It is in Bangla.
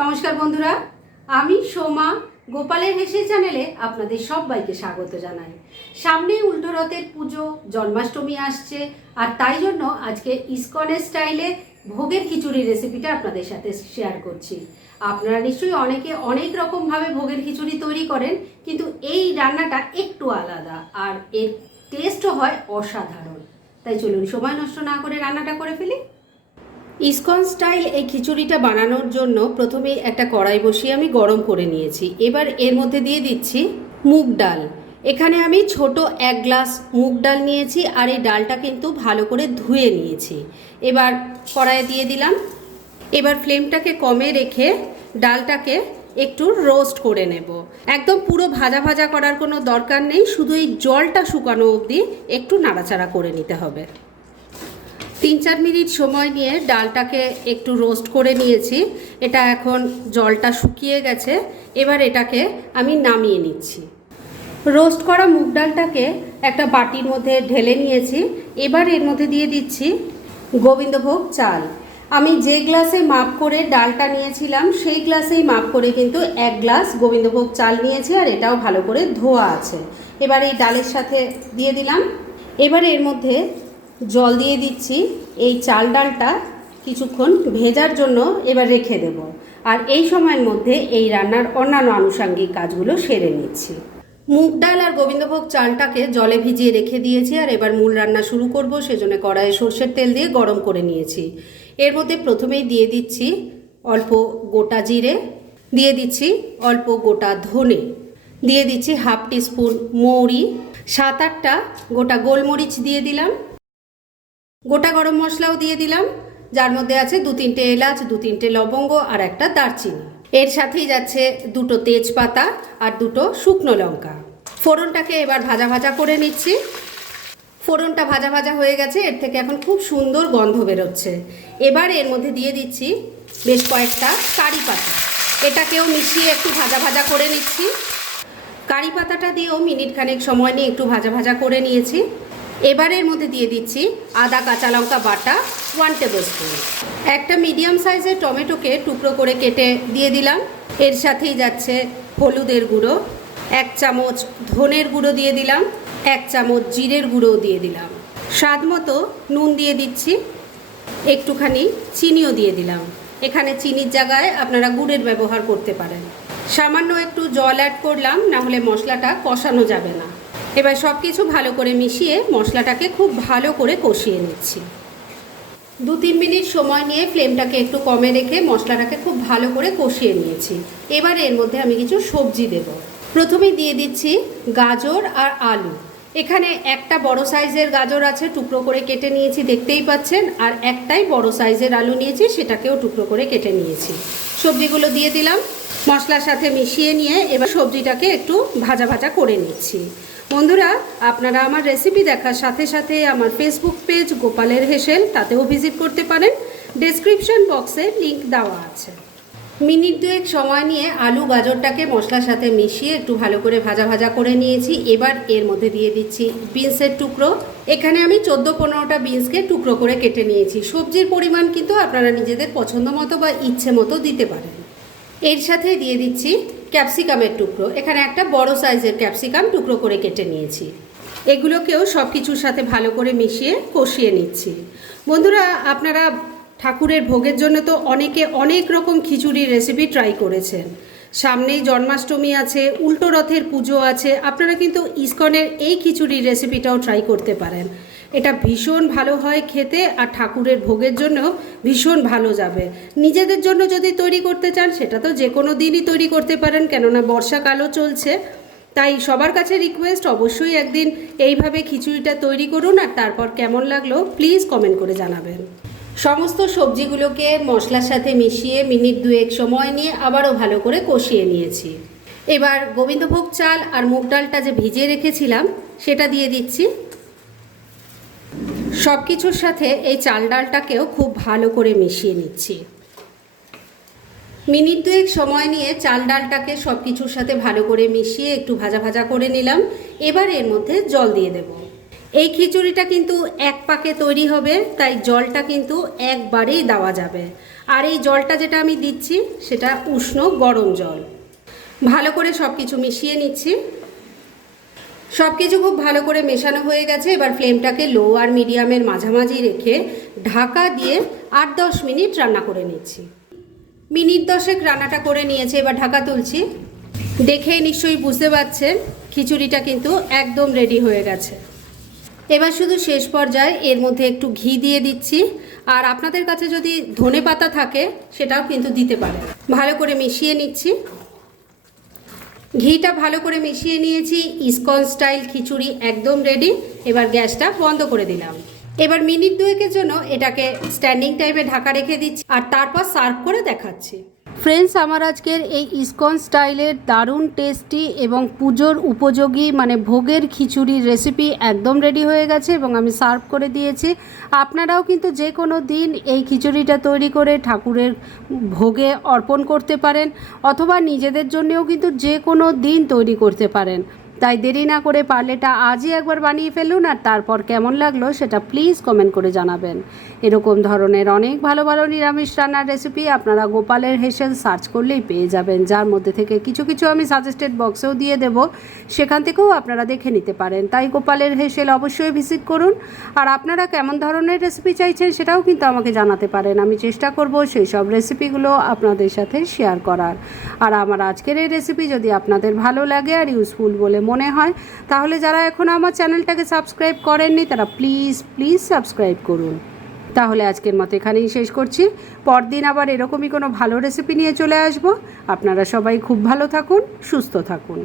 নমস্কার বন্ধুরা, আমি সোমা গোপালের হেসে চ্যানেলে আপনাদের সবাইকে স্বাগত জানাই। সামনেই উল্টো রথের পুজো, জন্মাষ্টমী আসছে, আর তাই জন্য আজকে ইসকনের স্টাইলে ভোগের খিচুড়ি রেসিপিটা আপনাদের সাথে শেয়ার করছি। আপনারা নিশ্চয়ই অনেকে অনেক রকমভাবে ভোগের খিচুড়ি তৈরি করেন, কিন্তু এই রান্নাটা একটু আলাদা আর এর টেস্টও হয় অসাধারণ। তাই চলুন সময় নষ্ট না করে রান্নাটা করে ফেলি। ইসকন স্টাইল এই খিচুড়িটা বানানোর জন্য প্রথমেই একটা কড়াই বসিয়ে আমি গরম করে নিয়েছি। এবার এর মধ্যে দিয়ে দিচ্ছি মুগ ডাল। এখানে আমি ছোট 1 গ্লাস মুগ ডাল নিয়েছি, আর এই ডালটা কিন্তু ভালো করে ধুয়ে নিয়েছি। এবার কড়াইয়ে দিয়ে দিলাম। এবার ফ্লেমটাকে কমে রেখে ডালটাকে একটু রোস্ট করে নেব। একদম পুরো ভাজা ভাজা করার কোনো দরকার নেই, শুধু এই জলটা শুকানো অবধি একটু নাড়াচাড়া করে নিতে হবে। 3-4 মিনিট সময় নিয়ে ডালটাকে একটু রোস্ট করে নিয়েছি। এটা এখন জলটা শুকিয়ে গেছে। এবার এটাকে আমি নামিয়ে নিচ্ছি। রোস্ট করা মুগ ডালটাকে একটা বাটির মধ্যে ঢেলে নিয়েছি। এবার এর মধ্যে দিয়ে দিচ্ছি গোবিন্দভোগ চাল। আমি যে গ্লাসে মাপ করে ডালটা নিয়েছিলাম সেই গ্লাসেই মাপ করে কিন্তু 1 গ্লাস গোবিন্দভোগ চাল নিয়েছি, আর এটাও ভালো করে ধোয়া আছে। এবার এই ডালের সাথে দিয়ে দিলাম। এবার এর মধ্যে জল দিয়ে দিচ্ছি। এই চাল ডালটা কিছুক্ষণ ভেজার জন্য এবার রেখে দেব, আর এই সময়ের মধ্যে এই রান্নার অন্যান্য আনুষঙ্গিক কাজগুলো সেরে নিচ্ছি। মুগ ডাল আর গোবিন্দভোগ চালটাকে জলে ভিজিয়ে রেখে দিয়েছি, আর এবার মূল রান্না শুরু করব। সেজন্য কড়াইয়ে সর্ষের তেল দিয়ে গরম করে নিয়েছি। এর মধ্যে প্রথমেই দিয়ে দিচ্ছি অল্প গোটা জিরে, দিয়ে দিচ্ছি অল্প গোটা ধনে, দিয়ে দিচ্ছি হাফ টিস্পুন মৌরি, 7-8টা গোটা গোলমরিচ দিয়ে দিলাম, গোটা গরম মশলাও দিয়ে দিলাম, যার মধ্যে আছে 2-3টে এলাচ, 2-3টে লবঙ্গ আর একটা দারচিনি। এর সাথেই যাচ্ছে 2টো তেজপাতা আর 2টো শুকনো লঙ্কা। ফোড়নটাকে এবার ভাজা ভাজা করে নিচ্ছি। ফোড়নটা ভাজা ভাজা হয়ে গেছে, এর থেকে এখন খুব সুন্দর গন্ধ বেরোচ্ছে। এবার এর মধ্যে দিয়ে দিচ্ছি বেশ কয়েকটা কারি পাতা। এটাকেও মিশিয়ে একটু ভাজা ভাজা করে নিচ্ছি। কারি পাতাটা দিয়েও মিনিট খানেক সময় নিয়ে একটু ভাজা ভাজা করে নিয়েছি। এবার এর মধ্যে দিয়ে দিচ্ছি আদা কাঁচা লঙ্কা বাটা 1 টেবিল স্পুন। একটা মিডিয়াম সাইজের টমেটোকে টুকরো করে কেটে দিয়ে দিলাম। এর সাথেই যাচ্ছে হলুদের গুঁড়ো, 1 চামচ ধনের গুঁড়ো দিয়ে দিলাম, 1 চামচ জিরের গুঁড়ো দিয়ে দিলাম, স্বাদ মতো নুন দিয়ে দিচ্ছি, একটুখানি চিনিও দিয়ে দিলাম। এখানে চিনির জায়গায় আপনারা গুড়ের ব্যবহার করতে পারেন। সামান্য একটু জল অ্যাড করলাম, না হলে মশলাটা কষানো যাবে না। এবার সব কিছু ভালো করে মিশিয়ে মশলাটাকে খুব ভালো করে কষিয়ে নিচ্ছি। 2-3 মিনিট সময় নিয়ে ফ্লেমটাকে একটু কমে রেখে মশলাটাকে খুব ভালো করে কষিয়ে নিয়েছি। এবার এর মধ্যে আমি কিছু সবজি দেব। প্রথমে দিয়ে দিচ্ছি গাজর আর আলু। এখানে একটা বড় সাইজের গাজর আছে, টুকরো করে কেটে নিয়েছি, দেখতেই পাচ্ছেন, আর একটাই বড় সাইজের আলু নিয়েছি, সেটাকেও টুকরো করে কেটে নিয়েছি। সবজিগুলো দিয়ে দিলাম, মশলার সাথে মিশিয়ে নিয়ে এবার সবজিটাকে একটু ভাজা ভাজা করে নিচ্ছি। বন্ধুরা, আপনারা আমার রেসিপি দেখার সাথে সাথে আমার ফেসবুক পেজ গোপালের হেসেল, তাতেও ভিজিট করতে পারেন। ডেসক্রিপশন বক্সে লিংক দেওয়া আছে। মিনিট 2 সময় নিয়ে আলু গাজরটাকে মশলার সাথে মিশিয়ে একটু ভালো করে ভাজা ভাজা করে নিয়েছি। এবার এর মধ্যে দিয়ে দিচ্ছি বিনসের টুকরো। এখানে আমি 14-15টা বিনসকে টুকরো করে কেটে নিয়েছি। সবজির পরিমাণ কিন্তু আপনারা নিজেদের পছন্দ মতো বা ইচ্ছে মতো দিতে পারেন। এর সাথে দিয়ে দিচ্ছি ক্যাপসিকামের টুকরো। এখানে একটা বড় সাইজের ক্যাপসিকাম টুকরো করে কেটে নিয়েছি। এগুলোকেও সব কিছুর সাথে ভালো করে মিশিয়ে কষিয়ে নিচ্ছি। বন্ধুরা, আপনারা ঠাকুরের ভোগের জন্য তো অনেকে অনেক রকম খিচুড়ির রেসিপি ট্রাই করেছেন। সামনেই জন্মাষ্টমী আছে, উল্টো রথের পুজো আছে, আপনারা কিন্তু ইসকনের এই খিচুড়ির রেসিপিটাও ট্রাই করতে পারেন। এটা ভীষণ ভালো হয় খেতে, আর ঠাকুরের ভোগের জন্য ভীষণ ভালো যাবে। নিজেদের জন্য যদি তৈরি করতে চান সেটা তো যে কোনো দিনই তৈরি করতে পারেন, কেননা বর্ষাকালও চলছে। তাই সবার কাছে রিকোয়েস্ট, অবশ্যই একদিন এইভাবে খিচুড়িটা তৈরি করুন, আর তারপর কেমন লাগলো প্লিজ কমেন্ট করে জানাবেন। সমস্ত সবজিগুলোকে মশলার সাথে মিশিয়ে মিনিট 2 সময় নিয়ে আবারও ভালো করে কষিয়ে নিয়েছি। এবার গোবিন্দভোগ চাল আর মুগ ডালটা যে ভিজিয়ে রেখেছিলাম সেটা দিয়ে দিচ্ছি। সব কিছুর সাথে এই চাল ডালটাকেও খুব ভালো করে মিশিয়ে নিচ্ছি। মিনিট 2 সময় নিয়ে চাল ডালটাকে সব কিছুর সাথে ভালো করে মিশিয়ে একটু ভাজা ভাজা করে নিলাম। এবার এর মধ্যে জল দিয়ে দেব। এই খিচুড়িটা কিন্তু এক পাকে তৈরি হবে, তাই জলটা কিন্তু একবারেই দেওয়া যাবে। আর এই জলটা যেটা আমি দিচ্ছি সেটা উষ্ণ গরম জল। ভালো করে সব কিছু মিশিয়ে নিচ্ছি। সব কিছু খুব ভালো করে মেশানো হয়ে গেছে। এবার ফ্লেমটাকে লো আর মিডিয়ামের মাঝামাঝি রেখে ঢাকা দিয়ে 8-10 মিনিট রান্না করে নিচ্ছি। মিনিট 10 রান্নাটা করে নিয়েছে, এবার ঢাকা তুলছি। দেখে নিশ্চয়ই বুঝতে পারছেন খিচুড়িটা কিন্তু একদম রেডি হয়ে গেছে। এবার শুধু শেষ পর্যায়ে এর মধ্যে একটু ঘি দিয়ে দিচ্ছি, আর আপনাদের কাছে যদি ধনেপাতা থাকে সেটাও কিন্তু দিতে পারেন। ভালো করে মিশিয়ে নিচ্ছি। ঘিটা ভালো করে মিশিয়ে নিয়েছি। ইসকন স্টাইল খিচুড়ি একদম রেডি। এবার গ্যাসটা বন্ধ করে দিলাম। এবার মিনিট 2 জন্য এটাকে স্ট্যান্ডিং টাইমে ঢাকা রেখে দিচ্ছি, আর তারপর সার্ভ করে দেখাচ্ছি। ফ্রেন্ডস, আমার আজকের এই ইসকন স্টাইলের দারুণ টেস্টি এবং পুজোর উপযোগী মানে ভোগের খিচুড়ির রেসিপি একদম রেডি হয়ে গেছে এবং আমি সার্ভ করে দিয়েছি। আপনারাও কিন্তু যে কোনো দিন এই খিচুড়িটা তৈরি করে ঠাকুরের ভোগে অর্পণ করতে পারেন, অথবা নিজেদের জন্যেও কিন্তু যে কোনো দিন তৈরি করতে পারেন। তাই দেরি না করে পারলেটা আজই একবার বানিয়ে ফেলুন, আর তারপর কেমন লাগলো সেটা প্লিজ কমেন্ট করে জানাবেন। এরকম ধরনের অনেক ভালো ভালো নিরামিষ রান্নার রেসিপি আপনারা গোপালের হেসেল সার্চ করলেই পেয়ে যাবেন, যার মধ্যে থেকে কিছু কিছু আমি সাজেস্টেড বক্সেও দিয়ে দেব, সেখান থেকেও আপনারা দেখে নিতে পারেন। তাই গোপালের হেসেল অবশ্যই ভিজিট করুন। আর আপনারা কেমন ধরনের রেসিপি চাইছেন সেটাও কিন্তু আমাকে জানাতে পারেন। আমি চেষ্টা করব সেই সব রেসিপিগুলো আপনাদের সাথে শেয়ার করার। আর আমার আজকের এই রেসিপি যদি আপনাদের ভালো লাগে আর ইউজফুল বলে মনে হয়, তাহলে যারা এখনও আমার চ্যানেলটাকে সাবস্ক্রাইব করেননি তারা প্লিজ সাবস্ক্রাইব করুন। তাহলে আজকের মতো এখানেই শেষ করছি। পরদিন আবার এরকমই কোনো ভালো রেসিপি নিয়ে চলে আসব। আপনারা সবাই খুব ভালো থাকুন, সুস্থ থাকুন।